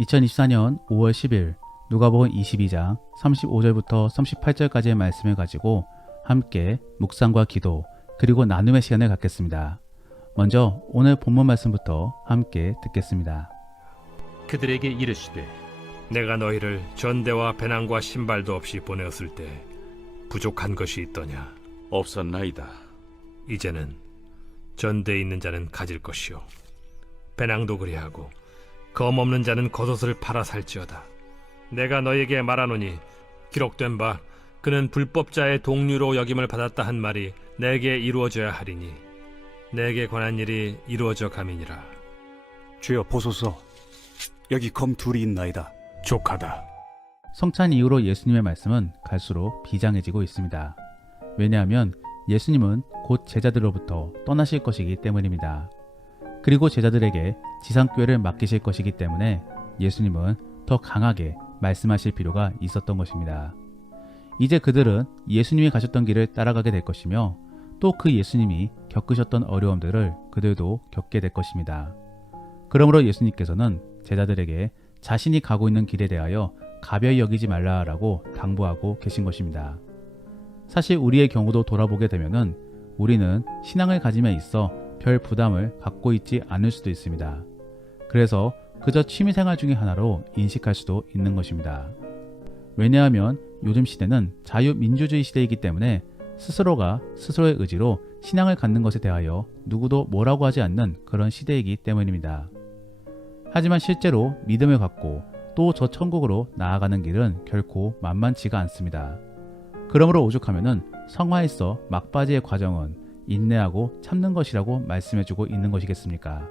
2024년 5월 10일 누가복음 22장 35절부터 38절까지의 말씀을 가지고 함께 묵상과 기도 그리고 나눔의 시간을 갖겠습니다. 먼저 오늘 본문 말씀부터 함께 듣겠습니다. 그들에게 이르시되 내가 너희를 전대와 배낭과 신발도 없이 보내었을 때 부족한 것이 있더냐? 없었나이다. 이제는 전대에 있는 자는 가질 것이요 배낭도 그리하고 검 없는 자는 겉옷을 팔아 살지어다. 내가 너에게 말하노니 기록된 바 그는 불법자의 동류로 여김을 받았다 한 말이 내게 이루어져야 하리니 내게 관한 일이 이루어져 감이니라. 주여 보소서, 여기 검 둘이 있나이다. 족하다. 성찬 이후로 예수님의 말씀은 갈수록 비장해지고 있습니다. 왜냐하면 예수님은 곧 제자들로부터 떠나실 것이기 때문입니다. 그리고 제자들에게 지상교회를 맡기실 것이기 때문에 예수님은 더 강하게 말씀하실 필요가 있었던 것입니다. 이제 그들은 예수님이 가셨던 길을 따라가게 될 것이며 또 그 예수님이 겪으셨던 어려움들을 그들도 겪게 될 것입니다. 그러므로 예수님께서는 제자들에게 자신이 가고 있는 길에 대하여 가벼이 여기지 말라라고 당부하고 계신 것입니다. 사실 우리의 경우도 돌아보게 되면은 우리는 신앙을 가짐에 있어 별 부담을 갖고 있지 않을 수도 있습니다. 그래서 그저 취미생활 중의 하나로 인식할 수도 있는 것입니다. 왜냐하면 요즘 시대는 자유민주주의 시대이기 때문에 스스로가 스스로의 의지로 신앙을 갖는 것에 대하여 누구도 뭐라고 하지 않는 그런 시대이기 때문입니다. 하지만 실제로 믿음을 갖고 또 저 천국으로 나아가는 길은 결코 만만치가 않습니다. 그러므로 오죽하면은 성화에서 막바지의 과정은 인내하고 참는 것이라고 말씀해주고 있는 것이겠습니까?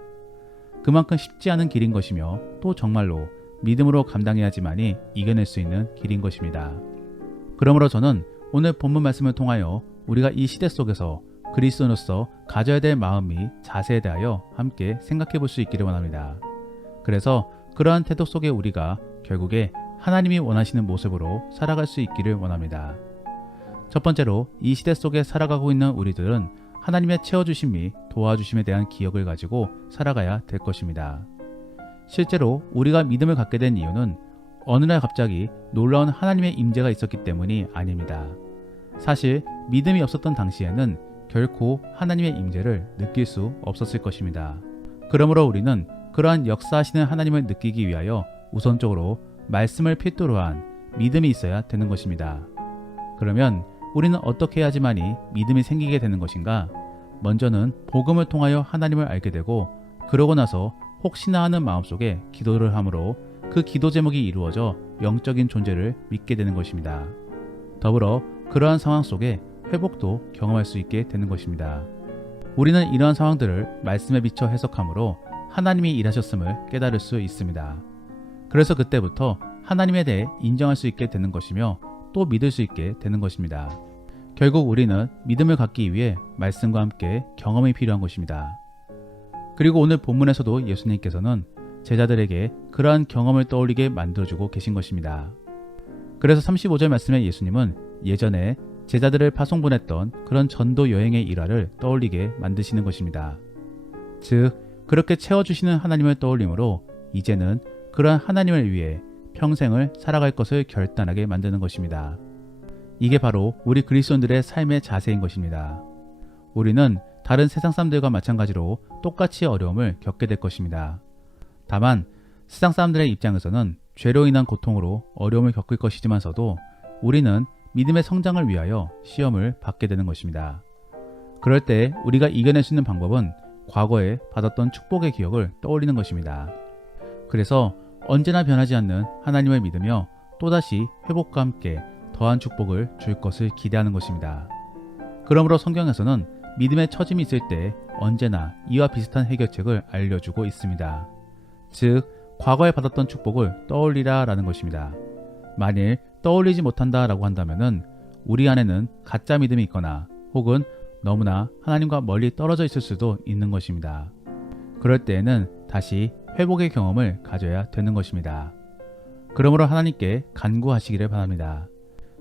그만큼 쉽지 않은 길인 것이며 또 정말로 믿음으로 감당해야지만이 이겨낼 수 있는 길인 것입니다. 그러므로 저는 오늘 본문 말씀을 통하여 우리가 이 시대 속에서 그리스도인으로서 가져야 될 마음 및 자세에 대하여 함께 생각해 볼 수 있기를 원합니다. 그래서 그러한 태도 속에 우리가 결국에 하나님이 원하시는 모습으로 살아갈 수 있기를 원합니다. 첫 번째로 이 시대 속에 살아가고 있는 우리들은 하나님의 채워주심 및 도와주심에 대한 기억을 가지고 살아가야 될 것입니다. 실제로 우리가 믿음을 갖게 된 이유는 어느 날 갑자기 놀라운 하나님의 임재가 있었기 때문이 아닙니다. 사실 믿음이 없었던 당시에는 결코 하나님의 임재를 느낄 수 없었을 것입니다. 그러므로 우리는 그러한 역사하시는 하나님을 느끼기 위하여 우선적으로 말씀을 필두로 한 믿음이 있어야 되는 것입니다. 그러면 우리는 어떻게 해야지만이 믿음이 생기게 되는 것인가? 먼저는 복음을 통하여 하나님을 알게 되고 그러고 나서 혹시나 하는 마음속에 기도를 함으로 그 기도 제목이 이루어져 영적인 존재를 믿게 되는 것입니다. 더불어 그러한 상황 속에 회복도 경험할 수 있게 되는 것입니다. 우리는 이러한 상황들을 말씀에 비춰 해석함으로 하나님이 일하셨음을 깨달을 수 있습니다. 그래서 그때부터 하나님에 대해 인정할 수 있게 되는 것이며 또 믿을 수 있게 되는 것입니다. 결국 우리는 믿음을 갖기 위해 말씀과 함께 경험이 필요한 것입니다. 그리고 오늘 본문에서도 예수님께서는 제자들에게 그러한 경험을 떠올리게 만들어주고 계신 것입니다. 그래서 35절 말씀에 예수님은 예전에 제자들을 파송보냈던 그런 전도 여행의 일화를 떠올리게 만드시는 것입니다. 즉 그렇게 채워주시는 하나님을 떠올림으로 이제는 그러한 하나님을 위해 평생을 살아갈 것을 결단하게 만드는 것입니다. 이게 바로 우리 그리스도인들의 삶의 자세인 것입니다. 우리는 다른 세상 사람들과 마찬가지로 똑같이 어려움을 겪게 될 것입니다. 다만 세상 사람들의 입장에서는 죄로 인한 고통으로 어려움을 겪을 것이지만서도 우리는 믿음의 성장을 위하여 시험을 받게 되는 것입니다. 그럴 때 우리가 이겨낼 수 있는 방법은 과거에 받았던 축복의 기억을 떠올리는 것입니다. 그래서 언제나 변하지 않는 하나님을 믿으며 또다시 회복과 함께 더한 축복을 줄 것을 기대하는 것입니다. 그러므로 성경에서는 믿음의 처짐이 있을 때 언제나 이와 비슷한 해결책을 알려주고 있습니다. 즉 과거에 받았던 축복을 떠올리라 라는 것입니다. 만일 떠올리지 못한다 라고 한다면 우리 안에는 가짜 믿음이 있거나 혹은 너무나 하나님과 멀리 떨어져 있을 수도 있는 것입니다. 그럴 때에는 다시 회복의 경험을 가져야 되는 것입니다. 그러므로 하나님께 간구하시기를 바랍니다.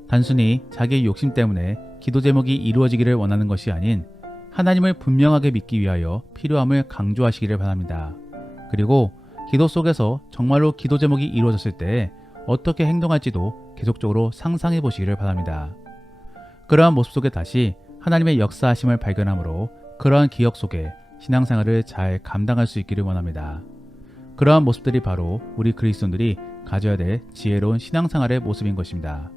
단순히 자기의 욕심 때문에 기도 제목이 이루어지기를 원하는 것이 아닌 하나님을 분명하게 믿기 위하여 필요함을 강조하시기를 바랍니다. 그리고 기도 속에서 정말로 기도 제목이 이루어졌을 때 어떻게 행동할지도 계속적으로 상상해 보시기를 바랍니다. 그러한 모습 속에 다시 하나님의 역사하심을 발견함으로 그러한 기억 속에 신앙생활을 잘 감당할 수 있기를 원합니다. 그러한 모습들이 바로 우리 그리스도인들이 가져야 될 지혜로운 신앙생활의 모습인 것입니다.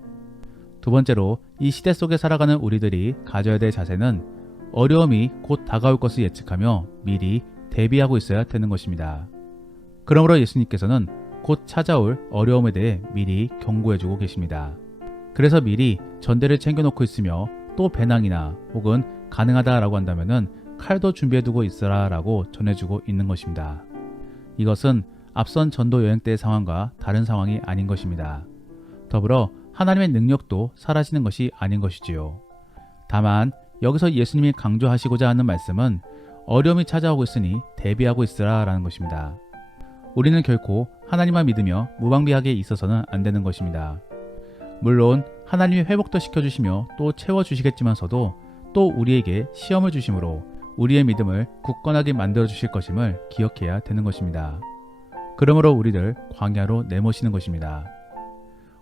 두 번째로 이 시대 속에 살아가는 우리들이 가져야 될 자세는 어려움이 곧 다가올 것을 예측하며 미리 대비하고 있어야 되는 것입니다. 그러므로 예수님께서는 곧 찾아올 어려움에 대해 미리 경고해주고 계십니다. 그래서 미리 전대를 챙겨놓고 있으며 또 배낭이나 혹은 가능하다라고 한다면은 칼도 준비해두고 있으라 라고 전해주고 있는 것입니다. 이것은 앞선 전도 여행 때의 상황과 다른 상황이 아닌 것입니다. 더불어 하나님의 능력도 사라지는 것이 아닌 것이지요. 다만 여기서 예수님이 강조하시고자 하는 말씀은 어려움이 찾아오고 있으니 대비하고 있으라 라는 것입니다. 우리는 결코 하나님만 믿으며 무방비하게 있어서는 안 되는 것입니다. 물론 하나님이 회복도 시켜주시며 또 채워주시겠지만서도 또 우리에게 시험을 주심으로 우리의 믿음을 굳건하게 만들어주실 것임을 기억해야 되는 것입니다. 그러므로 우리를 광야로 내모시는 것입니다.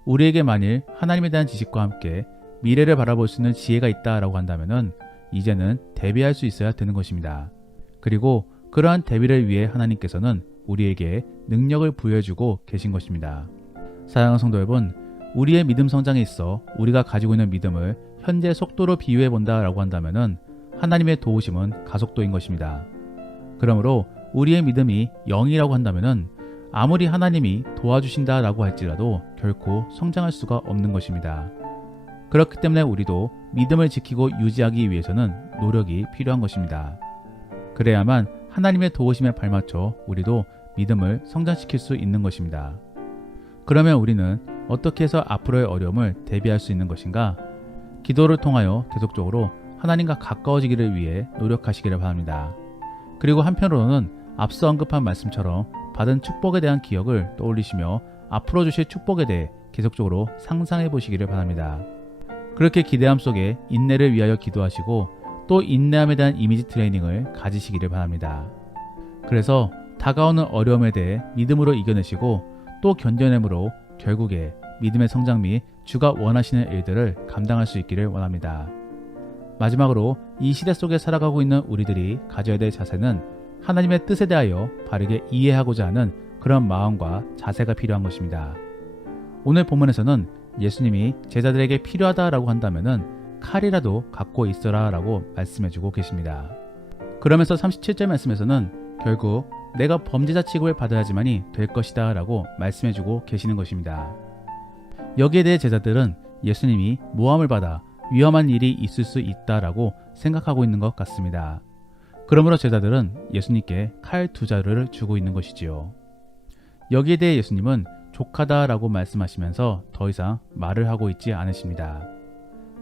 우리에게 만일 하나님에 대한 지식과 함께 미래를 바라볼 수 있는 지혜가 있다라고 한다면 이제는 대비할 수 있어야 되는 것입니다. 그리고 그러한 대비를 위해 하나님께서는 우리에게 능력을 부여해주고 계신 것입니다. 사랑하는 성도 여러분, 우리의 믿음 성장에 있어 우리가 가지고 있는 믿음을 현재 속도로 비유해 본다라고 한다면 하나님의 도우심은 가속도인 것입니다. 그러므로 우리의 믿음이 0이라고 한다면 아무리 하나님이 도와주신다라고 할지라도 결코 성장할 수가 없는 것입니다. 그렇기 때문에 우리도 믿음을 지키고 유지하기 위해서는 노력이 필요한 것입니다. 그래야만 하나님의 도우심에 발맞춰 우리도 믿음을 성장시킬 수 있는 것입니다. 그러면 우리는 어떻게 해서 앞으로의 어려움을 대비할 수 있는 것인가? 기도를 통하여 계속적으로 하나님과 가까워지기를 위해 노력하시기를 바랍니다. 그리고 한편으로는 앞서 언급한 말씀처럼 받은 축복에 대한 기억을 떠올리시며 앞으로 주실 축복에 대해 계속적으로 상상해 보시기를 바랍니다. 그렇게 기대함 속에 인내를 위하여 기도하시고 또 인내함에 대한 이미지 트레이닝을 가지시기를 바랍니다. 그래서 다가오는 어려움에 대해 믿음으로 이겨내시고 또 견뎌내므로 결국에 믿음의 성장 및 주가 원하시는 일들을 감당할 수 있기를 원합니다. 마지막으로 이 시대 속에 살아가고 있는 우리들이 가져야 될 자세는 하나님의 뜻에 대하여 바르게 이해하고자 하는 그런 마음과 자세가 필요한 것입니다. 오늘 본문에서는 예수님이 제자들에게 필요하다라고 한다면은 칼이라도 갖고 있어라 라고 말씀해주고 계십니다. 그러면서 37절 말씀에서는 결국 내가 범죄자 취급을 받아야지만이 될 것이다 라고 말씀해주고 계시는 것입니다. 여기에 대해 제자들은 예수님이 모함을 받아 위험한 일이 있을 수 있다라고 생각하고 있는 것 같습니다. 그러므로 제자들은 예수님께 칼 2자루를 주고 있는 것이지요. 여기에 대해 예수님은 족하다라고 말씀하시면서 더 이상 말을 하고 있지 않으십니다.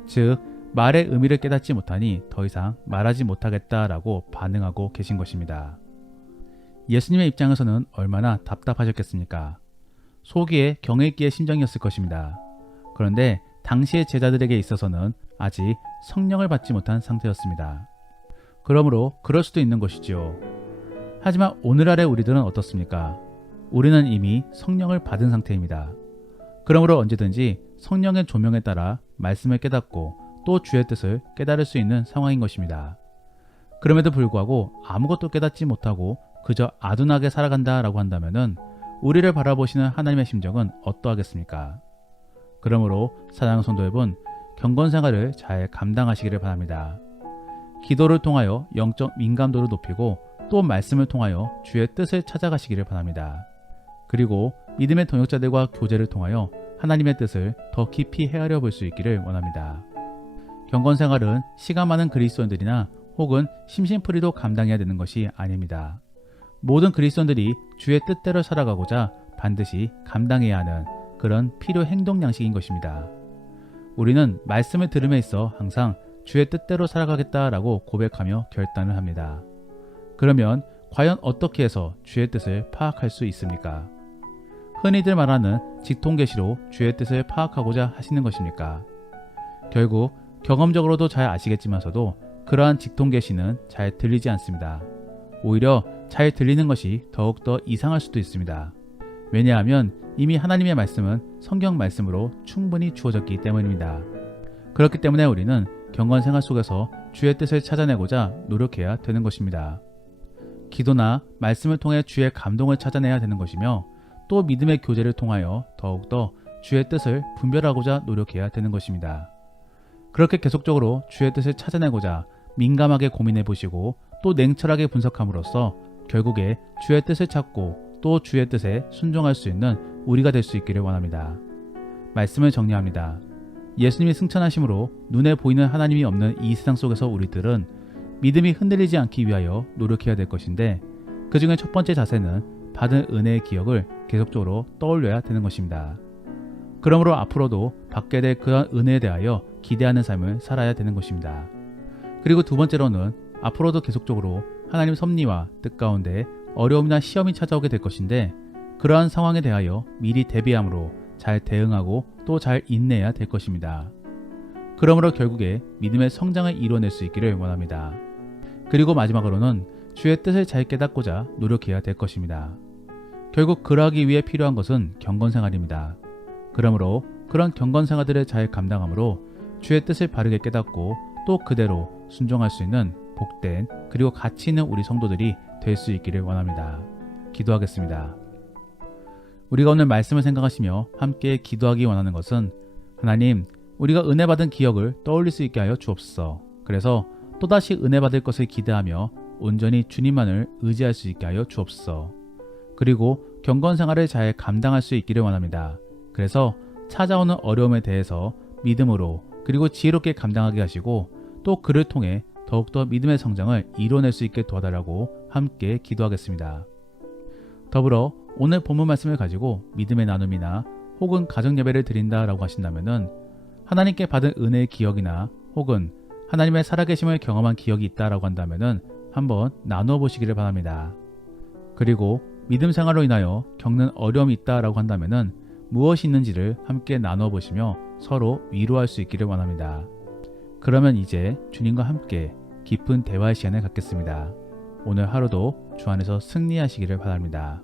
즉 말의 의미를 깨닫지 못하니 더 이상 말하지 못하겠다라고 반응하고 계신 것입니다. 예수님의 입장에서는 얼마나 답답하셨겠습니까? 소기에 경외있기의 심정이었을 것입니다. 그런데 당시의 제자들에게 있어서는 아직 성령을 받지 못한 상태였습니다. 그러므로 그럴 수도 있는 것이지요. 하지만 오늘날의 우리들은 어떻습니까? 우리는 이미 성령을 받은 상태입니다. 그러므로 언제든지 성령의 조명에 따라 말씀을 깨닫고 또 주의 뜻을 깨달을 수 있는 상황인 것입니다. 그럼에도 불구하고 아무것도 깨닫지 못하고 그저 아둔하게 살아간다라고 한다면은 우리를 바라보시는 하나님의 심정은 어떠하겠습니까? 그러므로 사랑하는 성도 여러분, 경건생활을 잘 감당하시기를 바랍니다. 기도를 통하여 영적 민감도를 높이고 또 말씀을 통하여 주의 뜻을 찾아가시기를 바랍니다. 그리고 믿음의 동역자들과 교제를 통하여 하나님의 뜻을 더 깊이 헤아려 볼 수 있기를 원합니다. 경건생활은 시간 많은 그리스도인들이나 혹은 심심풀이도 감당해야 되는 것이 아닙니다. 모든 그리스도인들이 주의 뜻대로 살아가고자 반드시 감당해야 하는 그런 필요 행동 양식인 것입니다. 우리는 말씀을 들음에 있어 항상 주의 뜻대로 살아가겠다라고 고백하며 결단을 합니다. 그러면 과연 어떻게 해서 주의 뜻을 파악할 수 있습니까? 흔히들 말하는 직통계시로 주의 뜻을 파악하고자 하시는 것입니까? 결국 경험적으로도 잘 아시겠지만서도 그러한 직통계시는 잘 들리지 않습니다. 오히려 잘 들리는 것이 더욱더 이상할 수도 있습니다. 왜냐하면 이미 하나님의 말씀은 성경 말씀으로 충분히 주어졌기 때문입니다. 그렇기 때문에 우리는 경건생활 속에서 주의 뜻을 찾아내고자 노력해야 되는 것입니다. 기도나 말씀을 통해 주의 감동을 찾아내야 되는 것이며 또 믿음의 교제를 통하여 더욱더 주의 뜻을 분별하고자 노력해야 되는 것입니다. 그렇게 계속적으로 주의 뜻을 찾아내고자 민감하게 고민해 보시고 또 냉철하게 분석함으로써 결국에 주의 뜻을 찾고 또 주의 뜻에 순종할 수 있는 우리가 될 수 있기를 원합니다. 말씀을 정리합니다. 예수님이 승천하심으로 눈에 보이는 하나님이 없는 이 세상 속에서 우리들은 믿음이 흔들리지 않기 위하여 노력해야 될 것인데 그 중에 첫 번째 자세는 받은 은혜의 기억을 계속적으로 떠올려야 되는 것입니다. 그러므로 앞으로도 받게 될 그런 은혜에 대하여 기대하는 삶을 살아야 되는 것입니다. 그리고 두 번째로는 앞으로도 계속적으로 하나님 섭리와 뜻 가운데 어려움이나 시험이 찾아오게 될 것인데 그러한 상황에 대하여 미리 대비함으로 잘 대응하고 또 잘 인내해야 될 것입니다. 그러므로 결국에 믿음의 성장을 이뤄낼 수 있기를 원합니다. 그리고 마지막으로는 주의 뜻을 잘 깨닫고자 노력해야 될 것입니다. 결국 그러하기 위해 필요한 것은 경건생활입니다. 그러므로 그런 경건생활들을 잘 감당함으로 주의 뜻을 바르게 깨닫고 또 그대로 순종할 수 있는 복된 그리고 가치 있는 우리 성도들이 될 수 있기를 원합니다. 기도하겠습니다. 우리가 오늘 말씀을 생각하시며 함께 기도하기 원하는 것은 하나님, 우리가 은혜 받은 기억을 떠올릴 수 있게 하여 주옵소서. 그래서 또다시 은혜 받을 것을 기대하며 온전히 주님만을 의지할 수 있게 하여 주옵소서. 그리고 경건생활을 잘 감당할 수 있기를 원합니다. 그래서 찾아오는 어려움에 대해서 믿음으로 그리고 지혜롭게 감당하게 하시고 또 그를 통해 더욱더 믿음의 성장을 이뤄낼 수 있게 도와달라고 함께 기도하겠습니다. 더불어 오늘 본문 말씀을 가지고 믿음의 나눔이나 혹은 가정 예배를 드린다라고 하신다면은 하나님께 받은 은혜의 기억이나 혹은 하나님의 살아계심을 경험한 기억이 있다라고 한다면은 한번 나누어 보시기를 바랍니다. 그리고 믿음 생활로 인하여 겪는 어려움이 있다라고 한다면은 무엇이 있는지를 함께 나누어 보시며 서로 위로할 수 있기를 원합니다. 그러면 이제 주님과 함께 깊은 대화의 시간을 갖겠습니다. 오늘 하루도 주 안에서 승리하시기를 바랍니다.